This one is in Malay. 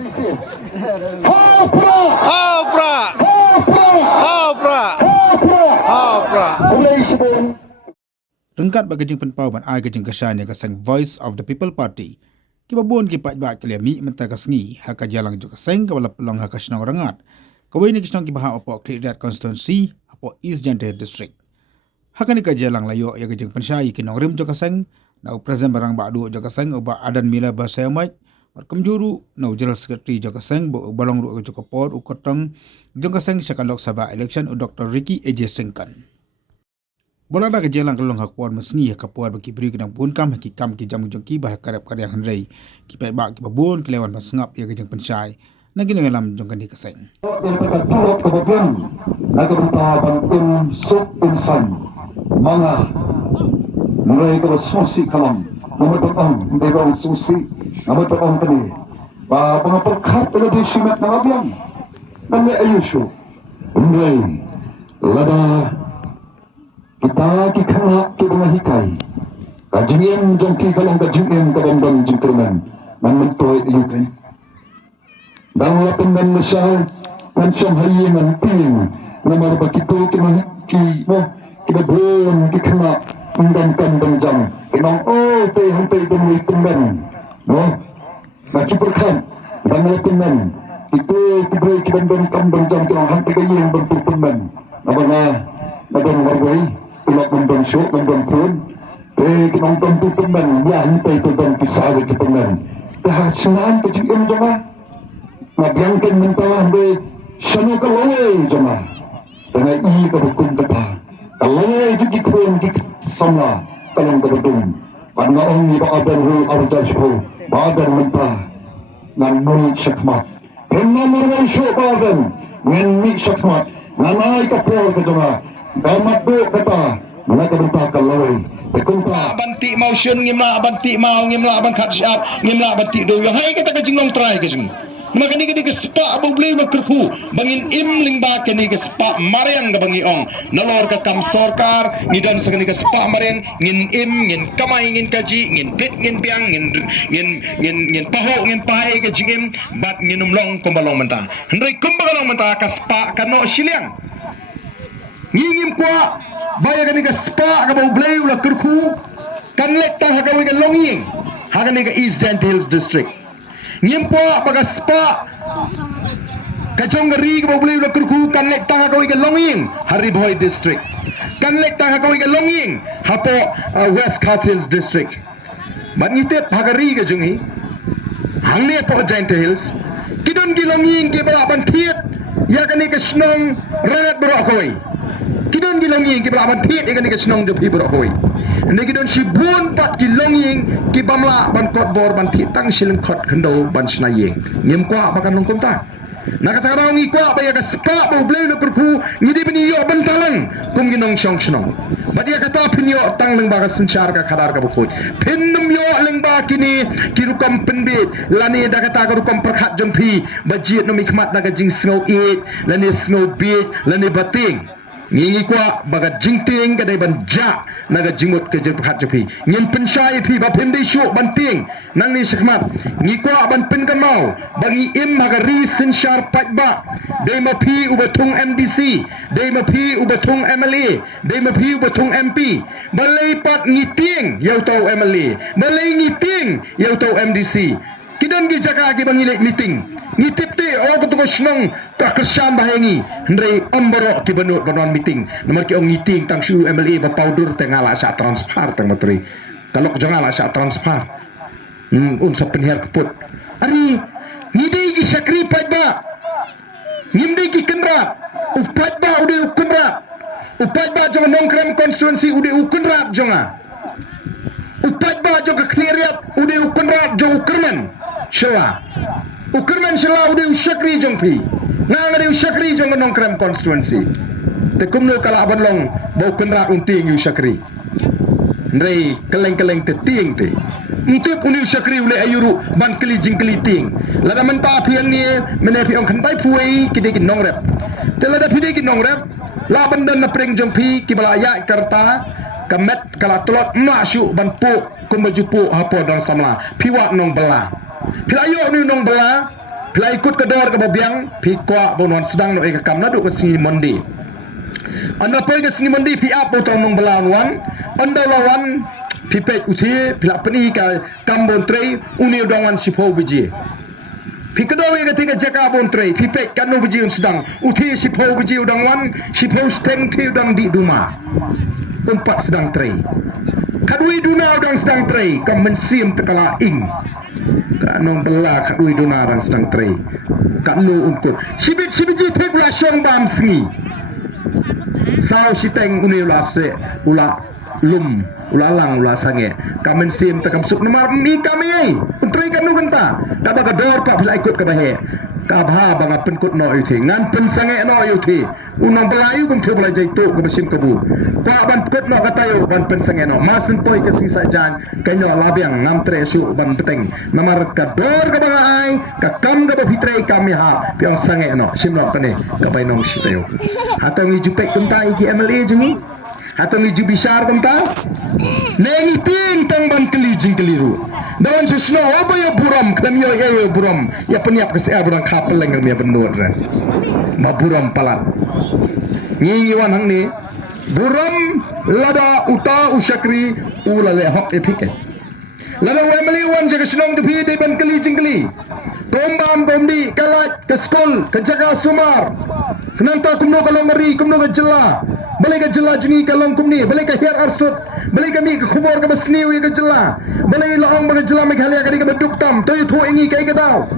Hopra! Hopra! Rengkat bagi jeng penpau ban ai ke jeng kesan yang kesang Voice of the People Party. Kibabun kipat bak kelemi mentah kesengi haka jalang juga kesang kawala pelong haka senang rengat. Kawai ni kisnong kibaha opok Klidat Constituency opok East Jante District. Haka ni ka jalang layo ya ke jeng pensyai kinong rim juga kesang na present barang badu juga kesang oba adan mila basayamait Kemjuru na General Secretary juga kesang bo balong ru juga pod ukotong juga kesang syakal Lok Sabha election u Dr. Ricky AJ Singkan. Bola dah kejalan kelong hakpuan mesni hakpuan bagi beri kedang pun kam haki kam ki jamu jongki bah karep karyang handrai ki pai bak ki babun kelewan masngap ya kejeng pensyai nagi ngelam jongkan di keseng yang terkatulok kemudian naga bertahapan sub insan manga mulai ke susi kalam nomor terang mereka susi nomor terang tadi pengapal khat lebih simat nalabian namanya ayushu mulai lada kita kikana kibahikai kajingin jongki kalang kajingin kadang-kadang jingkerman man mentoy ayukan dan lapin man masyal man siyang hayiman ting na marabakito kimahiki mo kibabron kikana menggankan benjang kinong te hantay dumuy tumban no makiperkan dan lapin man itu kibray kibandang kambenjang kinong hantay kayong bentutumban nabana nabang warway tulak membensuk, membengkun kinong tutupan ya hintay ito bang kisawit sa pangan dahil sinaan ka jing jama mabyangkin minta hindi sanu ka laway jama dahil iya ka bukun ka pa kalaway di kikron kikasama kalang kabadong panaong ibaadan ho ardas ho baadan minta nanay sakmat pinamarway siya baadan nganmi sakmat nanay kapol ka jama damat do kata mereka bertakal laway tekunta banti motion ngimla banti mau ngimla ban catch up ngimla banti do yang hai kita kajing long try kajing maka ni kini kespa abu beli berkerku bangin imling ba kini kespa mariang ga bangi ong nalor ka kam sorkar ni dan sekali kespa mariang ngin ngin kamai ngin kaji ngin pit ngin biang ngin paho ngin pai kajing bat nginum long kumbalong menta hendai kumbalong menta kaspa kano siliang ngingim kwa baya kani ka spa ka bau blay ula kurku kan lekta ha ka wiga longing ha kani ka East Jante Hills District ngim kwa baga spa ka jonggari ka bau blay ula kurku kan lekta ha ka wiga longing Hariboy District kan lekta ha ka wiga longing ha po West Khas Hills District bat ngitip ha ka ri ka jongi hang ne po Jante Hills kidon ki longing ki ba ban thiet ya kani ka snong rangat bro koi kidon gilonging ki balaban thiet ikan ni kesnong jo pibro koi ne kidon si bun pat gilonging ki bamla ban kot bor ban thiet tang siling khot khando ban snayeng ngim kwa bakan long komta nakata ngi kwa ba ya ka spa bo blei lo kurku ngidi bini yo bantalang kum ginong chong snong badia kata pinyo tang leng ba ka senchar ka khadar ka bukoi pinnum yo leng ba kini kirukam penbit lani da kata ka rukam perkhat jong phi bajiet no mikmat da ka jing snow eat lani snow beat lani bating ngingi kwa baga jingting kadai ban ja naga jimut ke je phat jepi ngin pensyai phi ba phim dei shu ban ting nang ni sekmat ngi kwa ban pen kan mau bangi im maga ri sin shar pat ba dei ma phi u batung MDC dei ma phi u batung MLA dei ma phi u batung MP balai pat ngiting yau tau MLA balai ngiting yau tau MDC kidon gi jaka gi bangi meeting ngitip te o ko snong ka kesan bahengi ndrei omboro ki benut banon meeting nomor ki ong ngiting tang shu MLA ba powder tengala sa transfer teng matri kalok jangala sa transfer sa penher keput ari ngidei gi sakri pajba ngimdei gi kenrat upat ba ude ukenrat upat ba jong nongkrem constituency ude ukenrat jonga upat ba jong cleariat ude ukenrat jong ukerman Shala Ukerman shala udah usyakri jong pi ngang ada usyakri jong nongkrem constituency te kumno kala aban long bau kenra unting usyakri ndrei keleng-keleng te ting te ngtip uni usyakri ule ayuru ban keli jing keli ting lada menta piang ni mene piang khantai pui kide kin nongrep te lada pide kin nongrep la bandan na preng jong pi ki bala ya karta kamet kala tolot masuk ban pu kum baju pu hapo dong samla piwat nong bala Pilayo ni nong bela Pila ikut ke dor ke babiang pi kwa bonon sedang no ke kam nadu ke singi mondi. Anda pergi ke singi mondi pi apa tong nong belawan. Anda lawan pi pek uti pila peni ka kambon trei uni udangan sipo biji. Pi kedua yang ketiga jaga bon trei pi pek kanu biji sedang uti sipo biji udangan sipo steng ti udang di duma. Empat sedang trei. Kadui duna udang sedang trei kam mensim tekala ing. Kanong bela kadui duna udang sedang trei. Kanu unkut. Sibit sibiji tek la syong bam singi. Sao siteng uni ula se ula lum ula lang ula sange. Kam mensim tekam suk nomor mi kami ai. Trei kanu genta. Daba ka dor pa bila ikut ke bahe. Kabha banga penkut no yuti ngan pensange no yuti unang belayu kum tu belai jaitu ke mesin kebu kwa ban pekut no katayo ban pensange no masen poi ke sisa jan kanyo labiang ngam tre su ban peteng namar ka dor ke banga ai ka kam ke fitre kami ha piang sange no simno kene ka bai nong sitayo hatong ijupek kentai ki MLA jengi hatong ijubisar kenta nengi ting tang ban keli jing keliru dalam susno apa ya buram kami ya buram ya peniap ke saya buram kapal lengan ya benur ma buram palat ngi wan hang ni buram lada uta usakri ulale hok epike lada wemeli wan jaga sunong tepi de ban keli jingkeli tombam tomdi kalat ke skol ke jaga sumar kenanta kumno kalong ngeri kumno ke jela balik ke jela jengi kalong kumni balik ke hiar arsut balik kami ke kubur ke besniwi ke jela balik laong ke jela meghalia kadi ke beduk tam toy thu ingi kai ke tau